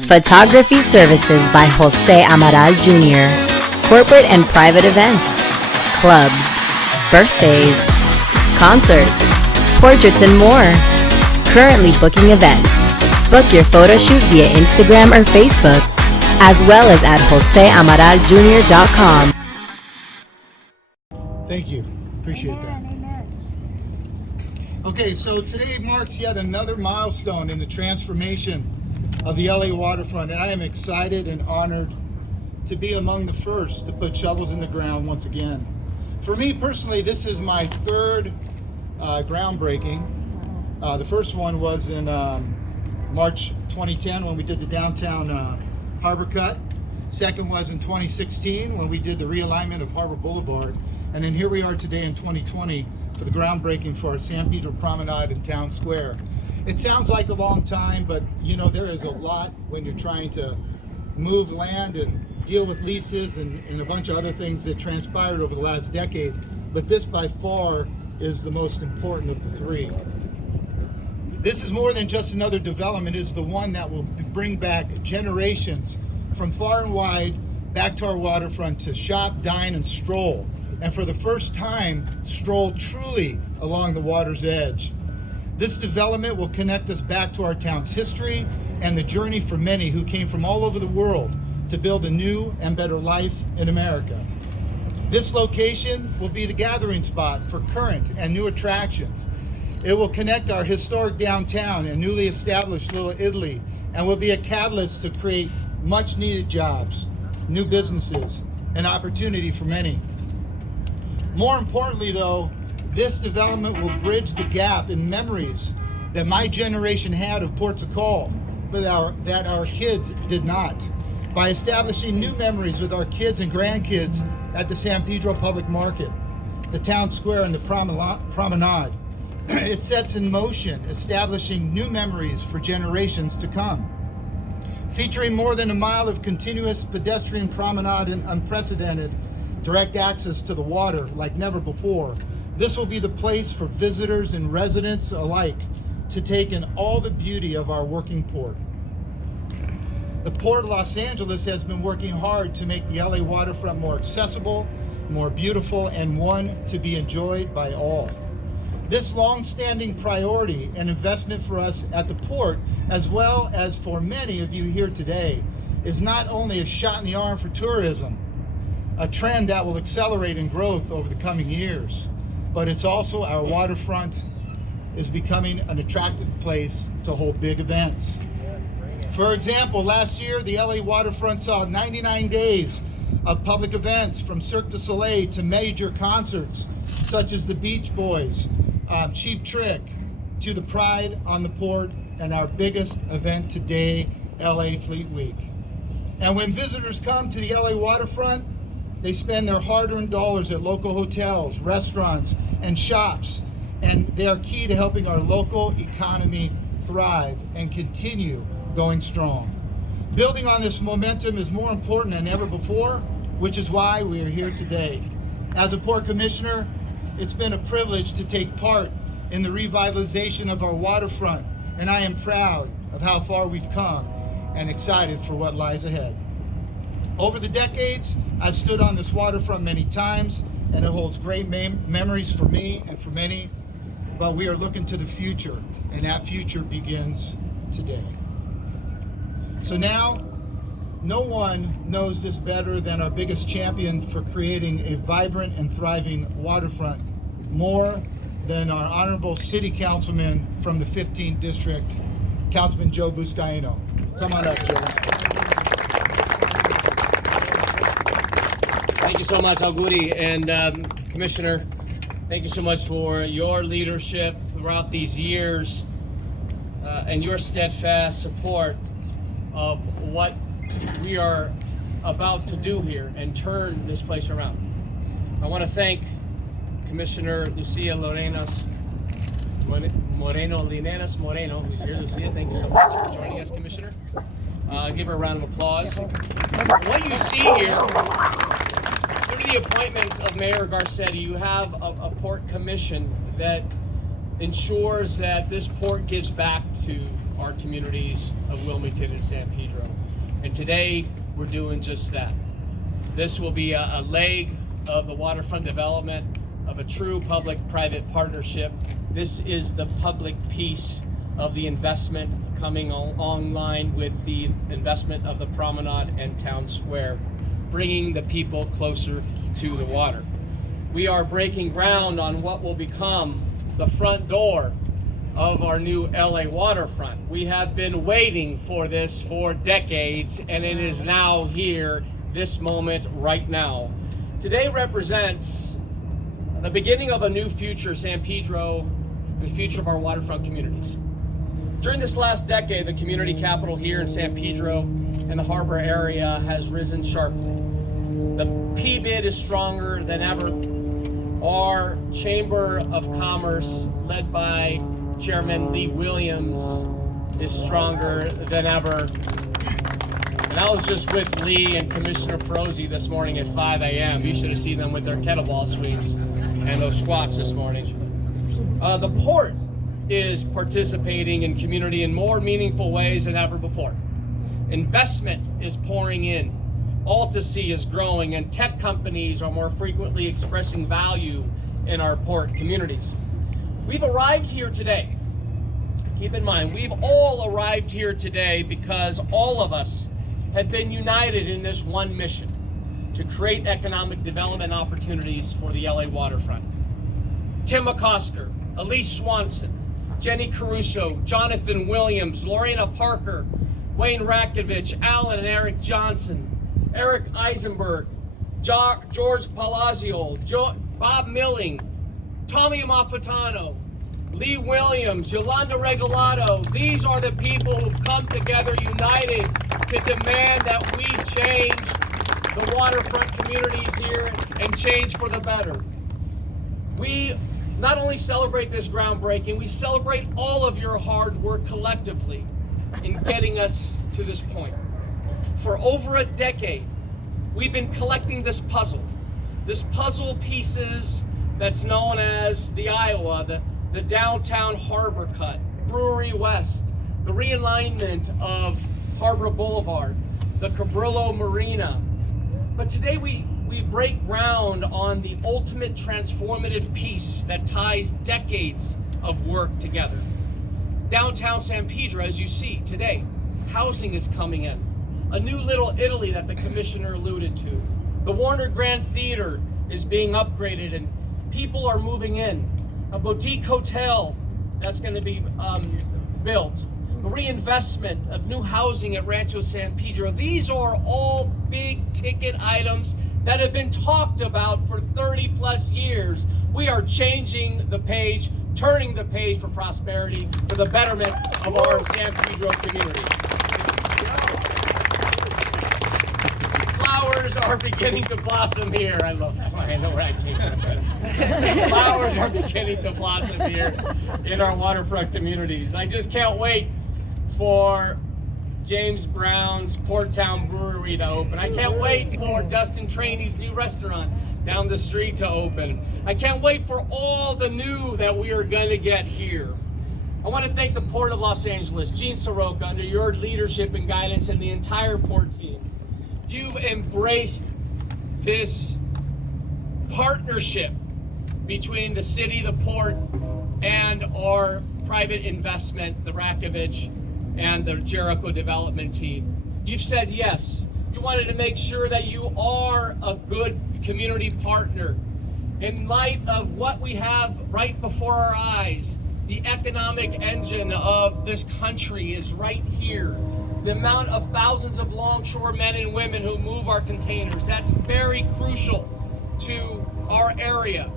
Photography services by Jose Amaral Jr. Corporate and private events, clubs, birthdays, concerts, portraits, and more. Currently booking events. Book your photo shoot via Instagram or Facebook, as well as at joseamaraljr.com. Thank you. Appreciate that. Okay, so today marks yet another milestone in the transformation of the LA waterfront, and I am excited and honored to be among the first to put shovels in the ground once again. For me personally, this is my third groundbreaking. The first one was in March 2010 when we did the downtown Harbor Cut. Second was in 2016 when we did the realignment of Harbor Boulevard. And then here we are today in 2020 for the groundbreaking for our San Pedro Promenade in Town Square. It sounds like a long time, but you know, there is a lot when you're trying to move land and deal with leases and a bunch of other things that transpired over the last decade. But this by far is the most important of the three. This is more than just another development. It is the one that will bring back generations from far and wide back to our waterfront to shop, dine, and stroll. And for the first time, stroll truly along the water's edge. This development will connect us back to our town's history and the journey for many who came from all over the world to build a new and better life in America. This location will be the gathering spot for current and new attractions. It will connect our historic downtown and newly established Little Italy, and will be a catalyst to create much needed jobs, new businesses, and opportunity for many. More importantly though, this development will bridge the gap in memories that my generation had of ports of call, but that our kids did not. By establishing new memories with our kids and grandkids at the San Pedro Public Market, the Town Square, and the Promenade, it sets in motion establishing new memories for generations to come. Featuring more than a mile of continuous pedestrian promenade and unprecedented direct access to the water like never before, this will be the place for visitors and residents alike to take in all the beauty of our working port. The Port of Los Angeles has been working hard to make the LA waterfront more accessible, more beautiful, and one to be enjoyed by all. This long-standing priority and investment for us at the port, as well as for many of you here today, is not only a shot in the arm for tourism, a trend that will accelerate in growth over the coming years, but it's also our waterfront is becoming an attractive place to hold big events. For example, last year, the LA waterfront saw 99 days of public events, from Cirque du Soleil to major concerts, such as the Beach Boys, Cheap Trick, to the Pride on the Port, and our biggest event today, LA Fleet Week. And when visitors come to the LA waterfront, they spend their hard-earned dollars at local hotels, restaurants, and shops, and they are key to helping our local economy thrive and continue going strong. Building on this momentum is more important than ever before, which is why we are here today. As a Port Commissioner, it's been a privilege to take part in the revitalization of our waterfront, and I am proud of how far we've come and excited for what lies ahead. Over the decades, I've stood on this waterfront many times, and it holds great memories for me and for many, but we are looking to the future, and that future begins today. So now, no one knows this better than our biggest champion for creating a vibrant and thriving waterfront, more than our honorable city councilman from the 15th district, Councilman Joe Buscaino. Come on up, Joe. Thank you so much, Auguri, and Commissioner, thank you so much for your leadership throughout these years and your steadfast support of what we are about to do here and turn this place around. I want to thank Commissioner Lucia Moreno, who's here. Lucia, thank you so much for joining us, Commissioner. Give her a round of applause. What you see here, through the appointments of Mayor Garcetti, you have a port commission that ensures that this port gives back to our communities of Wilmington and San Pedro. And today we're doing just that. This will be a leg of the waterfront development of a true public-private partnership. This is the public piece of the investment coming online with the investment of the promenade and town square, bringing the people closer to the water. We are breaking ground on what will become the front door of our new LA waterfront. We have been waiting for this for decades, and it is now here, this moment right now. Today represents the beginning of a new future, San Pedro, and the future of our waterfront communities. During this last decade, the community capital here in San Pedro and the harbor area has risen sharply. The PBID is stronger than ever. Our Chamber of Commerce, led by Chairman Lee Williams, is stronger than ever. And I was just with Lee and Commissioner Perosi this morning at 5 a.m. You should have seen them with their kettlebell swings and those squats this morning. The port is participating in community in more meaningful ways than ever before. Investment is pouring in. Alta-Sea is growing, and tech companies are more frequently expressing value in our port communities. We've arrived here today. Keep in mind, we've all arrived here today because all of us have been united in this one mission: to create economic development opportunities for the LA waterfront. Tim McCosker, Elise Swanson, Jenny Caruso, Jonathan Williams, Lorena Parker, Wayne Rakovich, Alan and Eric Johnson, Eric Eisenberg, George Palazzo, Bob Milling, Tommy Amalfitano, Lee Williams, Yolanda Regalado. These are the people who've come together united to demand that we change the waterfront communities here and change for the better. We not only celebrate this groundbreaking, we celebrate all of your hard work collectively in getting us to this point. For over a decade, we've been collecting this puzzle pieces that's known as the Iowa, the downtown harbor cut, Brewery West, the realignment of Harbor Boulevard, the Cabrillo Marina. But today we break ground on the ultimate transformative piece that ties decades of work together. Downtown San Pedro, as you see today, housing is coming in. A new Little Italy that the commissioner alluded to. The Warner Grand Theater is being upgraded and people are moving in. A boutique hotel that's going to be built. The reinvestment of new housing at Rancho San Pedro. These are all big ticket items that have been talked about for 30 plus years. We are changing the page, turning the page for prosperity, for the betterment of our San Pedro community. Flowers are beginning to blossom here. I love that. I know where I came from. Flowers are beginning to blossom here in our waterfront communities. I just can't wait for James Brown's Port Town Brewery to open. I can't wait for Dustin Trainey's new restaurant down the street to open. I can't wait for all the new that we are going to get here. I want to thank the Port of Los Angeles, Gene Soroka, under your leadership and guidance, and the entire Port team. You've embraced this partnership between the city, the port, and our private investment, the Rakovich and the Jericho development team. You've said yes. You wanted to make sure that you are a good community partner. In light of what we have right before our eyes, the economic engine of this country is right here. The amount of thousands of longshore men and women who move our containers, that's very crucial to our area.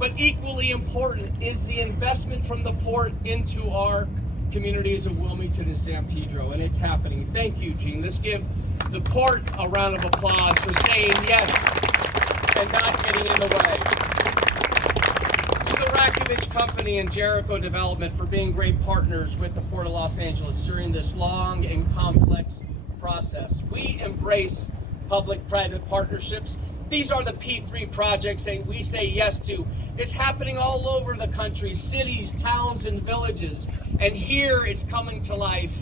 But equally important is the investment from the port into our communities of Wilmington and San Pedro, and it's happening. Thank you, Gene. Let's give the port a round of applause for saying yes and not getting in the way. To the Rakovich Company and Jericho Development for being great partners with the Port of Los Angeles during this long and complex process. We embrace public-private partnerships. These are the P3 projects that we say yes to. It's happening all over the country, cities, towns, and villages. And here it's coming to life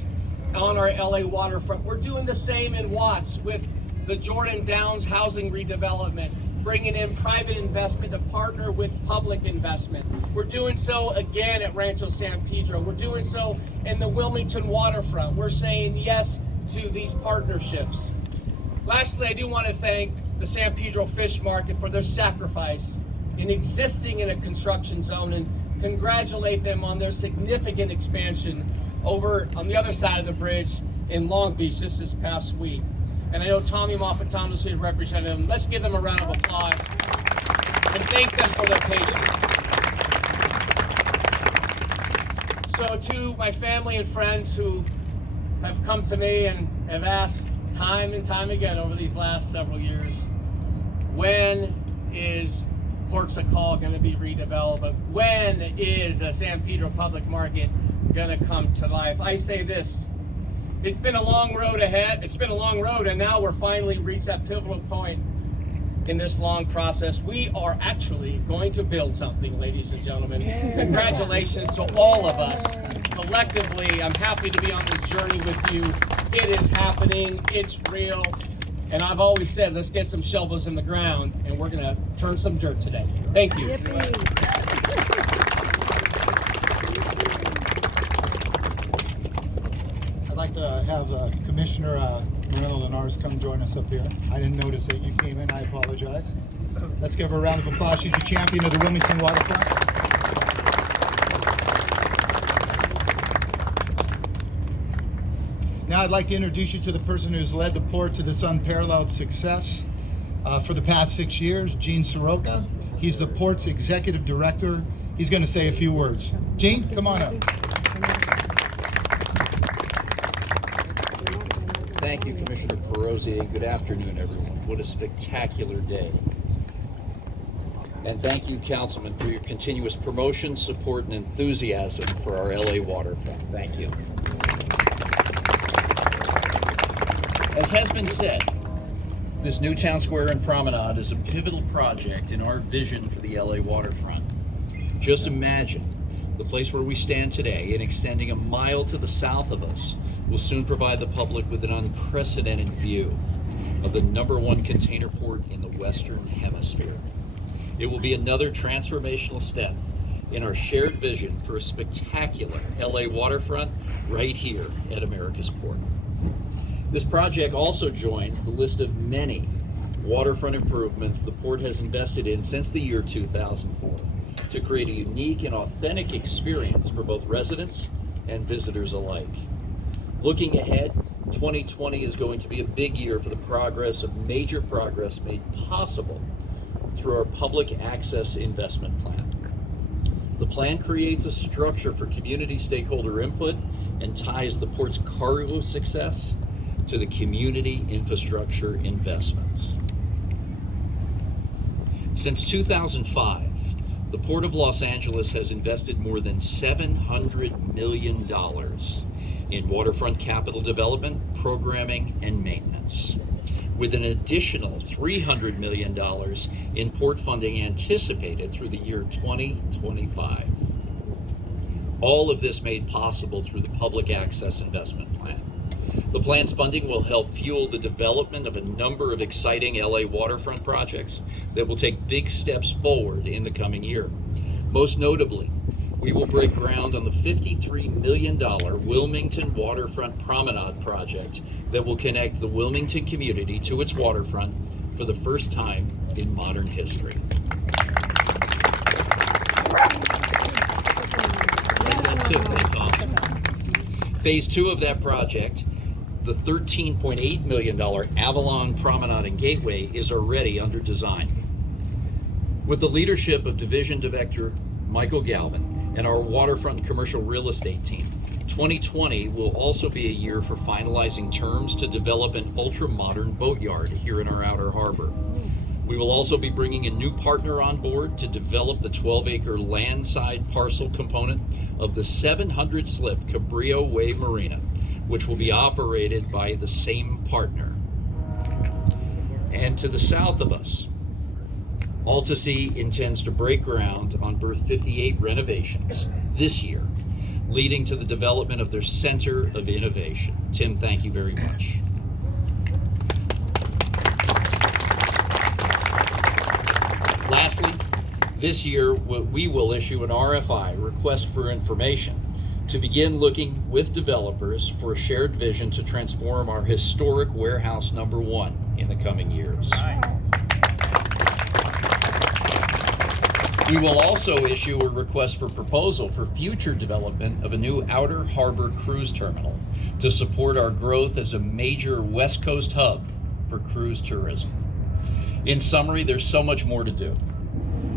on our LA waterfront. We're doing the same in Watts with the Jordan Downs housing redevelopment, bringing in private investment to partner with public investment. We're doing so again at Rancho San Pedro. We're doing so in the Wilmington waterfront. We're saying yes to these partnerships. Lastly, I do want to thank the San Pedro Fish Market for their sacrifice in existing in a construction zone and congratulate them on their significant expansion over on the other side of the bridge in Long Beach just this past week. And I know Tommy Moffat is here representing them. Let's give them a round of applause and thank them for their patience. So to my family and friends who have come to me and have asked time and time again over these last several years, when is Port Sacal going to be redeveloped? When is the San Pedro Public Market going to come to life? I say this, it's been a long road ahead. It's been a long road, and now we're finally reached that pivotal point in this long process. We are actually going to build something, ladies and gentlemen. Congratulations to all of us. Collectively, I'm happy to be on this journey with you. It is happening, it's real. And I've always said, let's get some shovels in the ground, and we're gonna turn some dirt today. Thank you. I'd like to have Commissioner Moreno Linares come join us up here. I didn't notice that you came in, I apologize. Let's give her a round of applause. She's a champion of the Wilmington waterfront. Now I'd like to introduce you to the person who's led the port to this unparalleled success for the past 6 years, Gene Soroka. He's the port's executive director. He's going to say a few words. Gene, come on up. Thank you, Commissioner Perosi, and good afternoon, everyone. What a spectacular day. And thank you, Councilman, for your continuous promotion, support, and enthusiasm for our LA waterfront. Thank you. As has been said, this new town square and promenade is a pivotal project in our vision for the LA waterfront. Just imagine the place where we stand today and extending a mile to the south of us will soon provide the public with an unprecedented view of the #1 container port in the Western Hemisphere. It will be another transformational step in our shared vision for a spectacular LA waterfront right here at America's Port. This project also joins the list of many waterfront improvements the port has invested in since the year 2004 to create a unique and authentic experience for both residents and visitors alike. Looking ahead, 2020 is going to be a big year for the major progress made possible through our public access investment plan. The plan creates a structure for community stakeholder input and ties the port's cargo success to the community infrastructure investments. Since 2005, the Port of Los Angeles has invested more than $700 million in waterfront capital development, programming, and maintenance, with an additional $300 million in port funding anticipated through the year 2025. All of this made possible through the Public Access Investment Plan. The plan's funding will help fuel the development of a number of exciting LA waterfront projects that will take big steps forward in the coming year. Most notably, we will break ground on the $53 million Wilmington Waterfront Promenade project that will connect the Wilmington community to its waterfront for the first time in modern history. That's it. That's awesome. Phase 2 of that project, the $13.8 million Avalon Promenade and Gateway, is already under design. With the leadership of Division Director Michael Galvin and our waterfront commercial real estate team, 2020 will also be a year for finalizing terms to develop an ultra-modern boatyard here in our outer harbor. We will also be bringing a new partner on board to develop the 12-acre landside parcel component of the 700-slip Cabrillo Way Marina, which will be operated by the same partner. And to the south of us, Alta-C intends to break ground on berth 58 renovations this year, leading to the development of their Center of Innovation. Tim, thank you very much. Lastly, this year we will issue an RFI, request for information, to begin looking with developers for a shared vision to transform our historic warehouse number 1 in the coming years. We will also issue a request for proposal for future development of a new outer harbor cruise terminal to support our growth as a major West Coast hub for cruise tourism. In summary, there's so much more to do.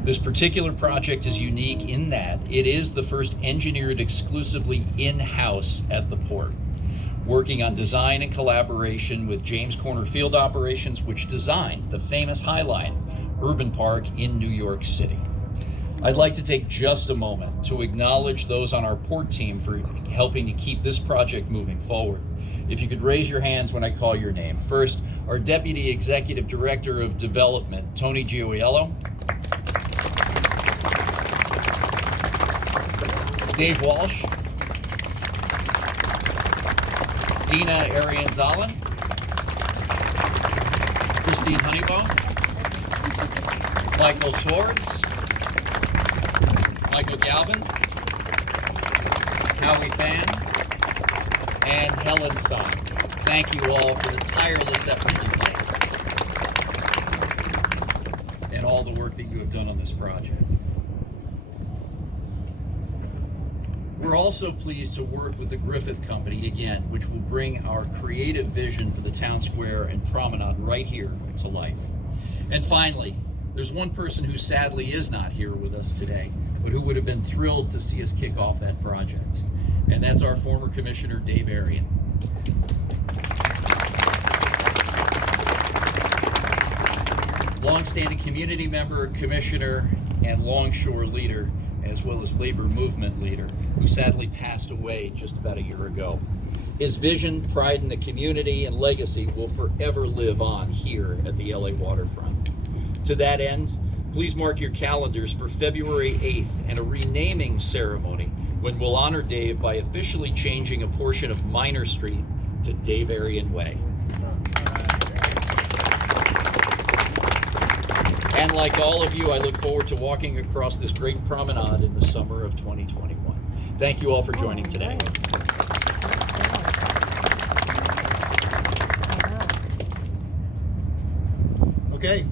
This particular project is unique in that it is the first engineered exclusively in-house at the port, working on design and collaboration with James Corner Field Operations, which designed the famous High Line Urban Park in New York City. I'd like to take just a moment to acknowledge those on our port team for helping to keep this project moving forward. If you could raise your hands when I call your name. First, our Deputy Executive Director of Development, Tony Gioiello. Dave Walsh. Dina Arianzalan. Christine Honeybaugh. Michael Swords. Michael Galvin, Howie Fan, and Helen Song. Thank you all for the tireless effort you made and all the work that you have done on this project. We're also pleased to work with the Griffith Company again, which will bring our creative vision for the town square and promenade right here to life. And finally, there's one person who sadly is not here with us today, but who would have been thrilled to see us kick off that project. And that's our former Commissioner, Dave Arian. Longstanding community member, commissioner, and longshore leader, as well as labor movement leader, who sadly passed away just about a year ago. His vision, pride in the community, and legacy will forever live on here at the LA waterfront. To that end, please mark your calendars for February 8th and a renaming ceremony when we'll honor Dave by officially changing a portion of Minor Street to Dave Arian Way. And like all of you, I look forward to walking across this great promenade in the summer of 2021. Thank you all for joining today. Okay,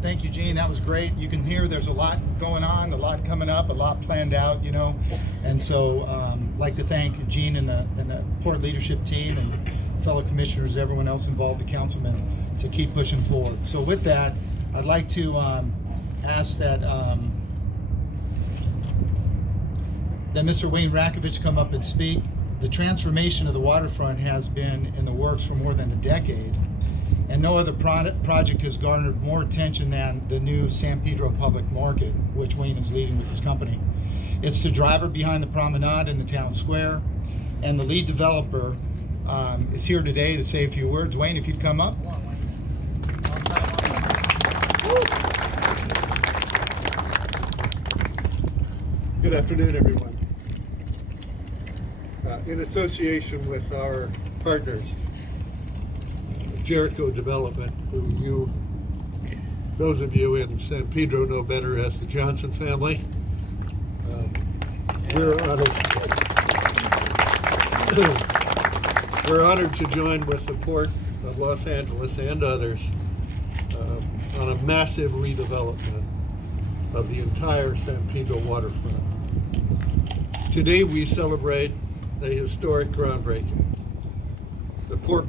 thank you, Gene. That was great. You can hear there's a lot going on, a lot coming up, a lot planned out, you know. And so like to thank Gene and the port leadership team and fellow commissioners, everyone else involved, the councilmen, to keep pushing forward. So with that, I'd like to ask that Mr. Wayne Rakovich come up and speak. The transformation of the waterfront has been in the works for more than a decade, and no other project has garnered more attention than the new San Pedro Public Market, which Wayne is leading with his company. It's the driver behind the promenade in the town square, and the lead developer is here today to say a few words. Wayne, if you'd come up. Good afternoon, everyone. In association with our partners, Jericho Development, who those of you in San Pedro know better as the Johnson family, we're honored to join with the Port of Los Angeles and others on a massive redevelopment of the entire San Pedro waterfront. Today we celebrate a historic groundbreaking. The port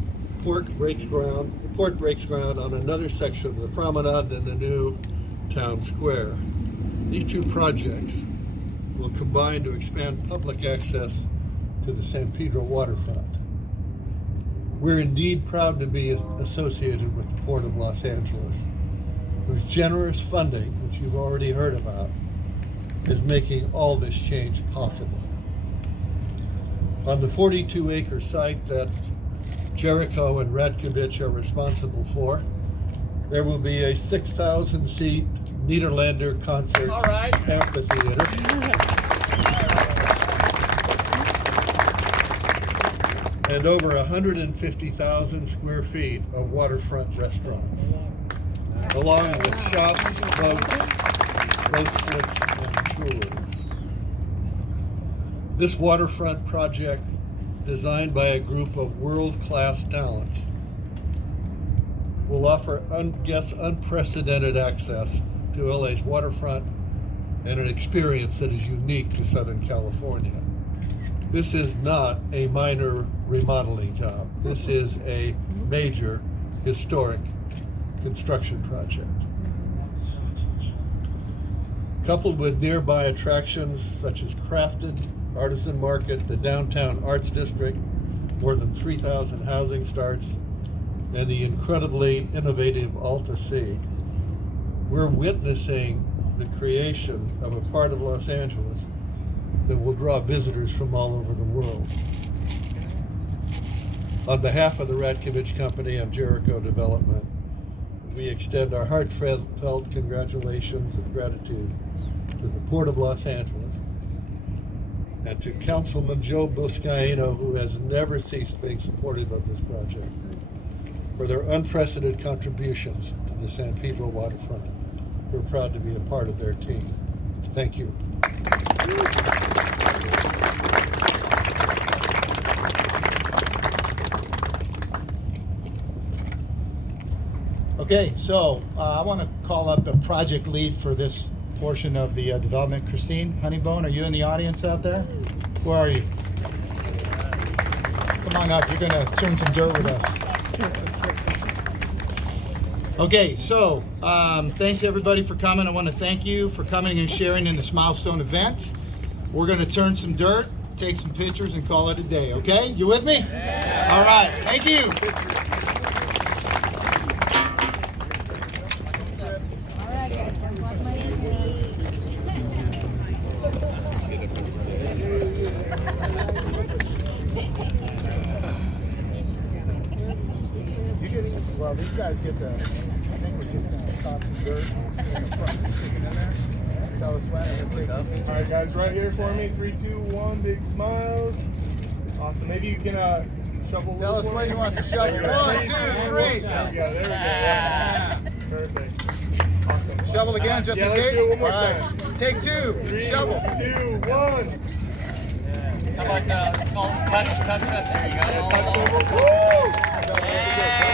breaks ground on another section of the promenade and the new town square. These two projects will combine to expand public access to the San Pedro waterfront. We're indeed proud to be associated with the Port of Los Angeles, whose generous funding, which you've already heard about, is making all this change possible. On the 42-acre site that Jericho and Radkovich are responsible for, there will be a 6,000-seat Nederlander Concerts All right. Amphitheater. And over 150,000 square feet of waterfront restaurants, along with shops, boats, boat slips, and tours. This waterfront project, designed by a group of world-class talents, will offer guests unprecedented access to LA's waterfront and an experience that is unique to Southern California. This is not a minor remodeling job. This is a major historic construction project. Coupled with nearby attractions such as Crafted, Artisan Market, the Downtown Arts District, more than 3,000 housing starts, and the incredibly innovative Alta Sea, we're witnessing the creation of a part of Los Angeles that will draw visitors from all over the world. On behalf of the Radkovich Company and Jericho Development, we extend our heartfelt congratulations and gratitude to the Port of Los Angeles and to Councilman Joe Buscaino, who has never ceased being supportive of this project, for their unprecedented contributions to the San Pedro waterfront. We're proud to be a part of their team. Thank you. Okay, so I want to call up the project lead for this portion of the development. Christine Honeybone, are you in the audience out there? Where are you? Come on up, you're going to turn some dirt with us. Okay, so thanks everybody for coming. I want to thank you for coming and sharing in this milestone event. We're going to turn some dirt, take some pictures, and call it a day, okay? You with me? Yeah. All right, thank you. Well, these guys get the, I think we're just going to toss some dirt in the front, stick it in there. Tell us when. All right, guys, right here for me. 3, 2, 1, big smiles. Awesome. Maybe you can shovel. Tell us when you want to shovel. 1, 2, 3. There we go. Yeah. Perfect. Awesome. Shovel again, just in let's case. do it one more All time. right. Take 2. 3, Shovel. 2, 1. How about it's called touch that? There you go. Touch shovel. Woo! Yeah.